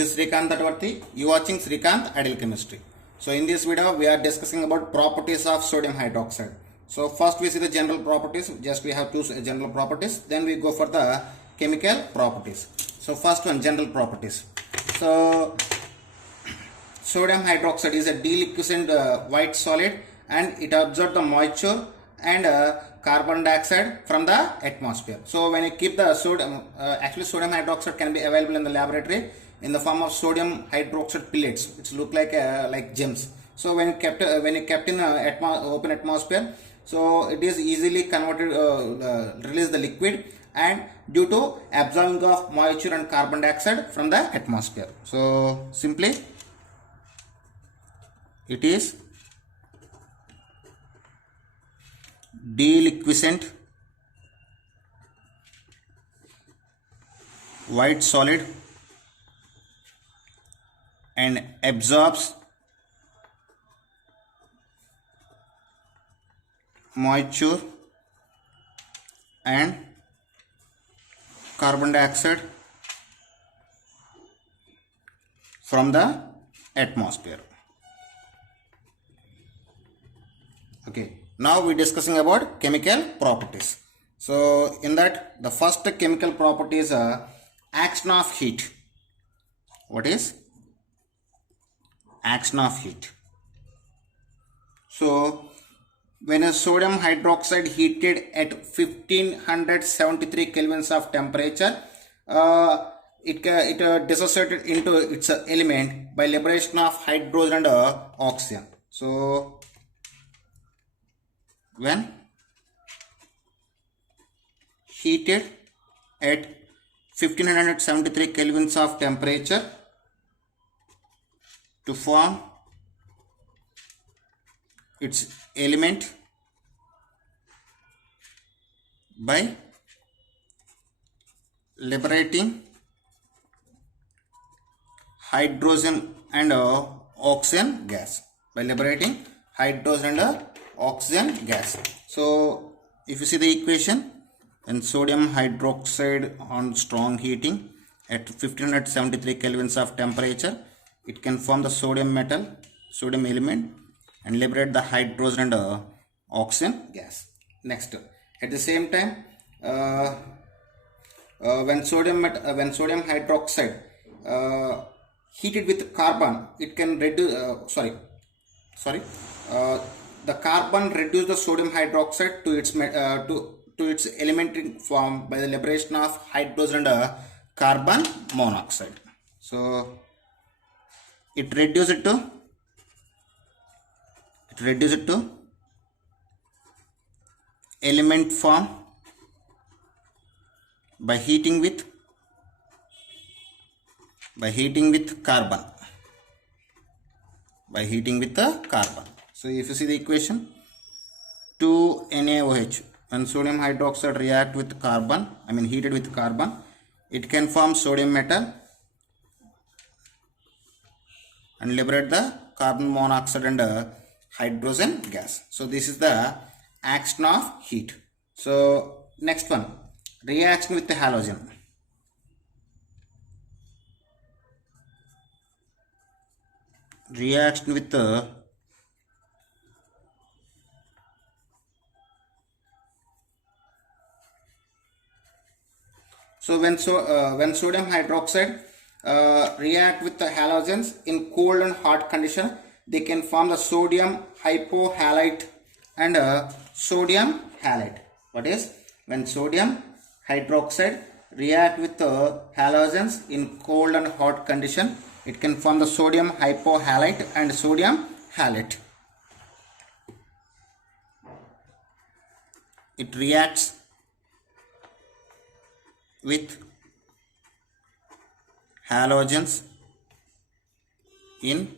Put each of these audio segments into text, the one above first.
is Srikanth Tatvarthi. You watching Srikanth Ideal Chemistry. So in this video we are discussing about properties of sodium hydroxide. So first we see the general properties. Just we have two general properties. Then we go for the chemical properties. So first one, general properties. So sodium hydroxide is a deliquescent white solid and it absorbs the moisture and carbon dioxide from the atmosphere. So when you keep the sodium, actually sodium hydroxide can be available in the laboratory in the form of sodium hydroxide pellets, which look like gems. So when you kept in open atmosphere, so it is easily converted, release the liquid, and due to absorbing of moisture and carbon dioxide from the atmosphere. So simply it is deliquescent white solid and absorbs moisture and carbon dioxide from the atmosphere. Okay, now we are discussing about chemical properties. So in that, the first chemical property is action of heat. What is action of heat? So when a sodium hydroxide heated at 1573 kelvins of temperature, it dissociated into its element by liberation of hydrogen and oxygen. So when heated at 1573 kelvins of temperature to form its element by liberating hydrogen and oxygen gas, oxygen gas. So if you see the equation, when sodium hydroxide on strong heating at 1573 kelvins of temperature, it can form the sodium element and liberate the hydrogen and oxygen gas. Next, at the same time, when sodium hydroxide heated with carbon, it can reduce the carbon reduce the sodium hydroxide to its elementary form by the liberation of hydrogen and carbon monoxide. So it reduces it to element form by heating with carbon. So if you see the equation, 2NaOH, when sodium hydroxide react with carbon, heated with carbon, it can form sodium metal and liberate the carbon monoxide and hydrogen gas. So this is the action of heat. So next one, reaction with the halogen. So when sodium hydroxide react with the halogens in cold and hot condition, they can form the sodium hypohalite and sodium halite. What is, when sodium hydroxide react with the halogens in cold and hot condition, it can form the sodium hypohalite and sodium halite. It reacts with halogens in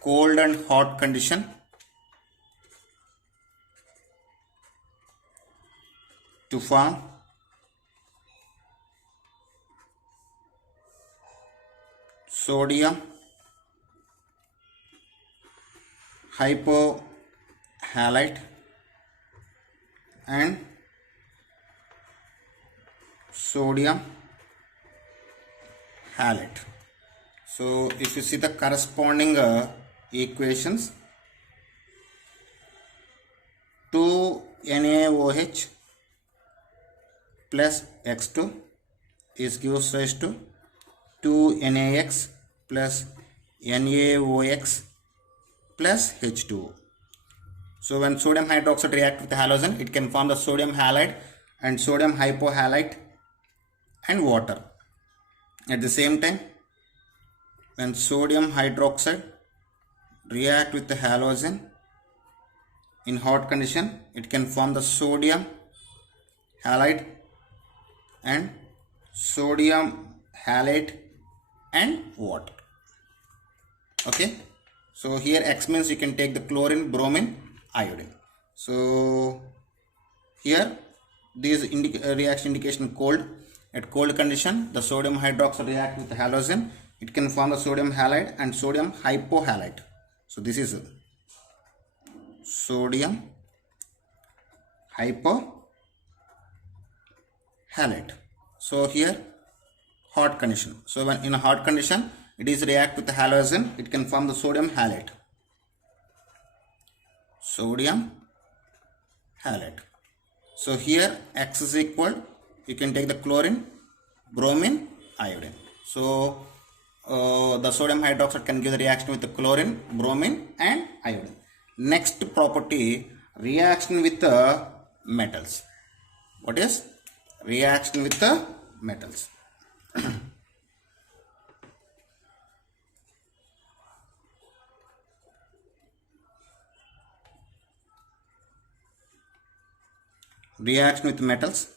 cold and hot condition to form sodium hypohalite and sodium halate. So if you see the corresponding equations, 2NaOH plus X2 is gives rise to 2NaX plus NaOX plus H2O. So when sodium hydroxide react with the halogen, it can form the sodium halide and sodium hypohalite and water. At the same time, when sodium hydroxide react with the halogen in hot condition, it can form the sodium halide and sodium halate and water. Okay, so here X means you can take the chlorine, bromine, iodine. So here this reaction indication cold. At cold condition, the sodium hydroxide react with the halogen. It can form the sodium halide and sodium hypohalite. So this is sodium hypohalite. So here hot condition. So when in a hot condition, it is react with the halogen. It can form the sodium halate. Sodium halate. So here X is equal, you can take the chlorine, bromine, iodine. So the sodium hydroxide can give the reaction with the chlorine, bromine and iodine. Next property, reaction with the metals. What is reaction with the metals? Reaction with metals.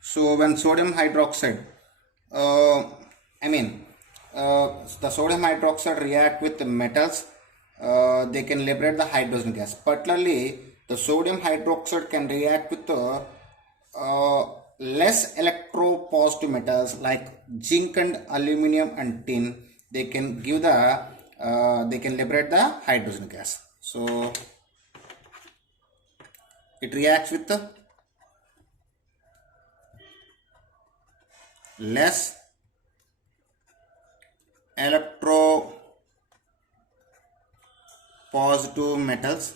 So when sodium hydroxide, the sodium hydroxide react with the metals, they can liberate the hydrogen gas. Particularly, the sodium hydroxide can react with the less electropositive metals like zinc and aluminum and tin. They can give the they can liberate the hydrogen gas. So it reacts with the less electropositive metals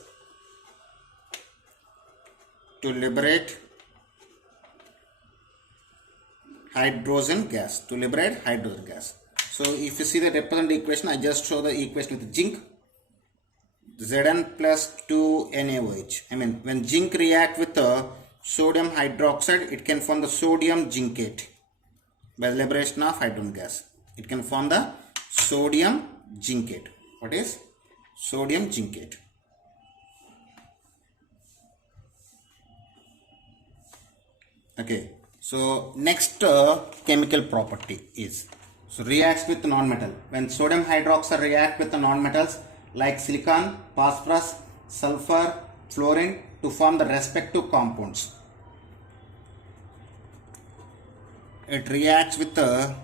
to liberate hydrogen gas. So if you see the representative equation, I just show the equation with zinc. Zn plus 2NaOH. When zinc react with the sodium hydroxide, it can form the sodium zincate by the liberation of hydrogen gas. It can form the sodium zincate. What is sodium zincate? Okay. So next chemical property is, so reacts with non-metal. When sodium hydroxide react with the non-metals like silicon, phosphorus, sulfur, fluorine to form the respective compounds. It reacts with the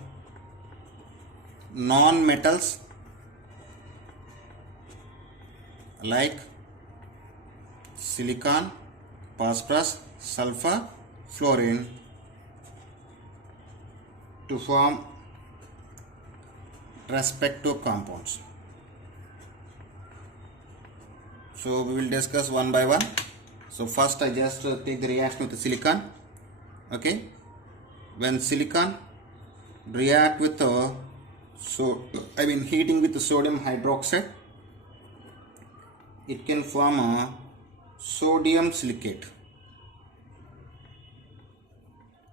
non-metals like silicon, phosphorus, sulfur, fluorine to form respective compounds. So we will discuss one by one. So first I just take the reaction with the silicon. Okay, when silicon react with the heating with the sodium hydroxide, it can form a sodium silicate.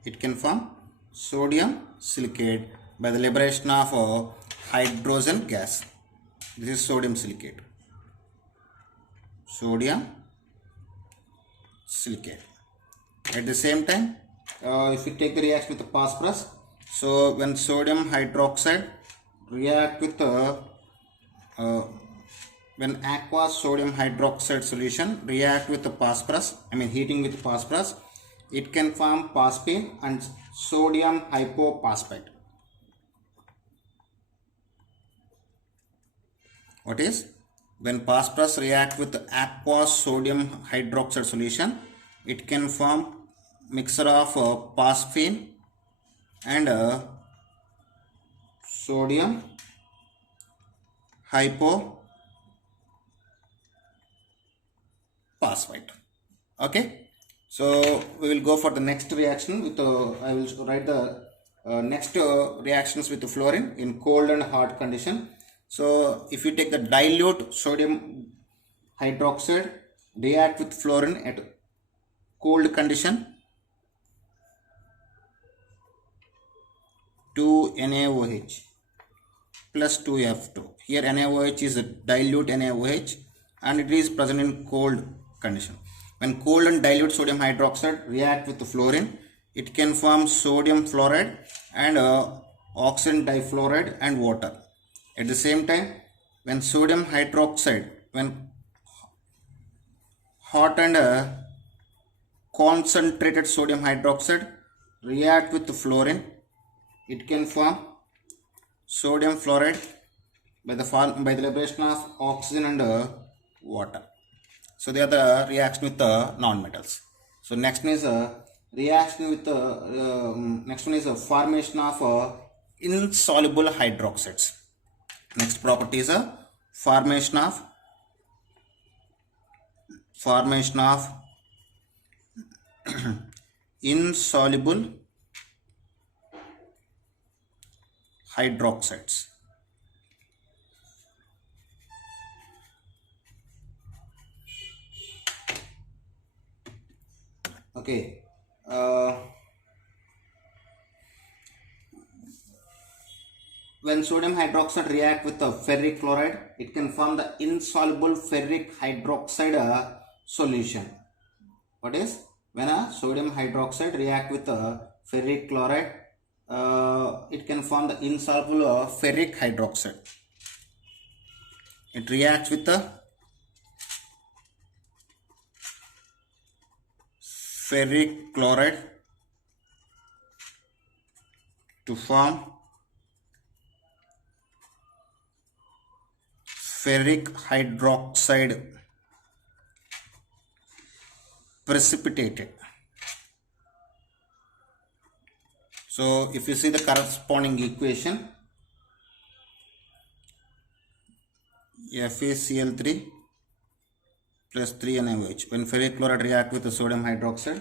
It can form sodium silicate by the liberation of hydrogen gas. This is sodium silicate. Sodium silicate. At the same time, if you take the reaction with the phosphorus, so when sodium hydroxide react with when aqueous sodium hydroxide solution react with the phosphorus, heating with phosphorus, it can form phosphine and sodium hypophosphate. What is? When phosphorus react with the aqueous sodium hydroxide solution, it can form mixture of phosphine and sodium hypophosphate. Okay, so we will go for the next reaction with I will write the next reactions with the fluorine in cold and hot condition. So if you take the dilute sodium hydroxide, react with fluorine at cold condition, 2NaOH plus 2F2. Here NaOH is a dilute NaOH and it is present in cold condition. When cold and dilute sodium hydroxide react with the fluorine, it can form sodium fluoride and oxygen difluoride and water. At the same time, when sodium hydroxide, when hot and concentrated sodium hydroxide react with the fluorine, it can form sodium fluoride by the liberation of oxygen and water. So they are the reaction with the non-metals. So next one is reaction with the next one is a formation of insoluble hydroxides. Next property is a formation of insoluble hydroxides. Okay, when sodium hydroxide react with the ferric chloride, it can form the insoluble ferric hydroxide solution. What is? When a sodium hydroxide react with the ferric chloride, it can form the insoluble ferric hydroxide. It reacts with the ferric chloride to form ferric hydroxide precipitated. So if you see the corresponding equation, FeCl3 plus 3NaOH. When ferric chloride react with the sodium hydroxide,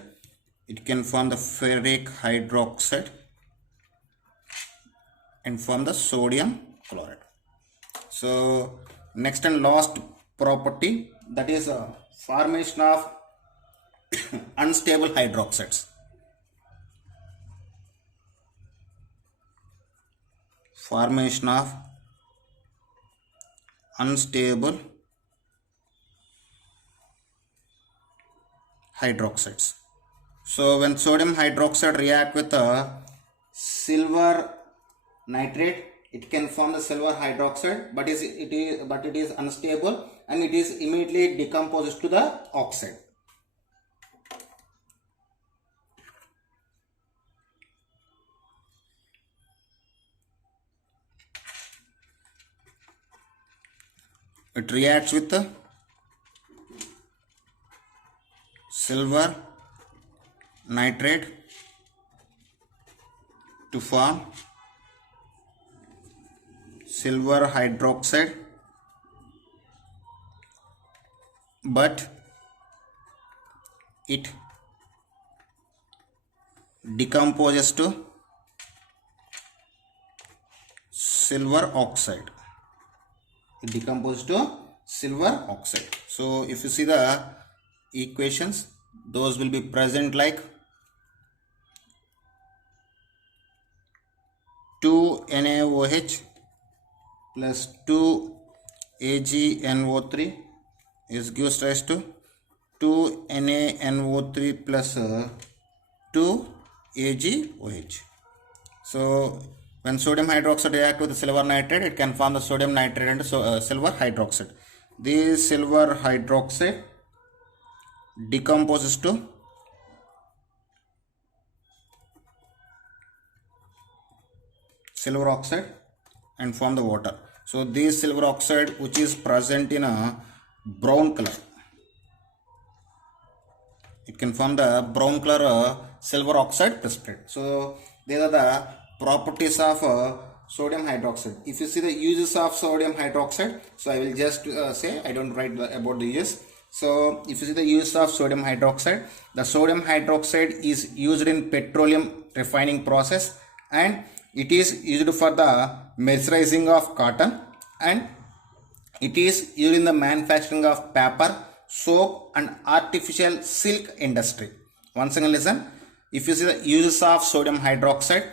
it can form the ferric hydroxide and form the sodium chloride. So next and last property, that is formation of unstable hydroxides. Formation of unstable hydroxides. So when sodium hydroxide react with silver nitrate, it can form the silver hydroxide, but it is unstable and it is immediately decomposed to the oxide. It reacts with the silver nitrate to form silver hydroxide, but it decomposes to silver oxide. It decomposes to silver oxide. So if you see the equations, those will be present like 2NaOH plus 2AgNO3 is gives rise to 2NaNO3 plus 2AgOH. So when sodium hydroxide react with the silver nitrate, it can form the sodium nitrate and silver hydroxide. This silver hydroxide decomposes to silver oxide and form the water. So this silver oxide, which is present in a brown color, it can form the brown color silver oxide precipitate. So these are the properties of sodium hydroxide. If you see the uses of sodium hydroxide, so I will just say, I don't write about the uses. So if you see the use of sodium hydroxide, the sodium hydroxide is used in petroleum refining process, and it is used for the mercerizing of cotton, and it is used in the manufacturing of paper, soap and artificial silk industry. Once again listen, if you see the uses of sodium hydroxide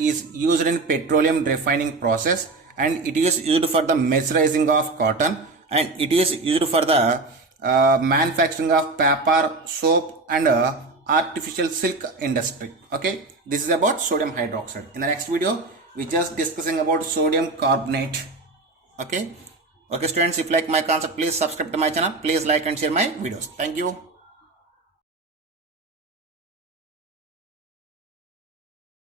is used in petroleum refining process, and it is used for the mercerizing of cotton, and it is used for the manufacturing of paper, soap and artificial silk industry. Okay, this is about sodium hydroxide. In the next video we just discussing about sodium carbonate. Okay, students, if you like my concept, please subscribe to my channel, please like and share my videos. Thank you.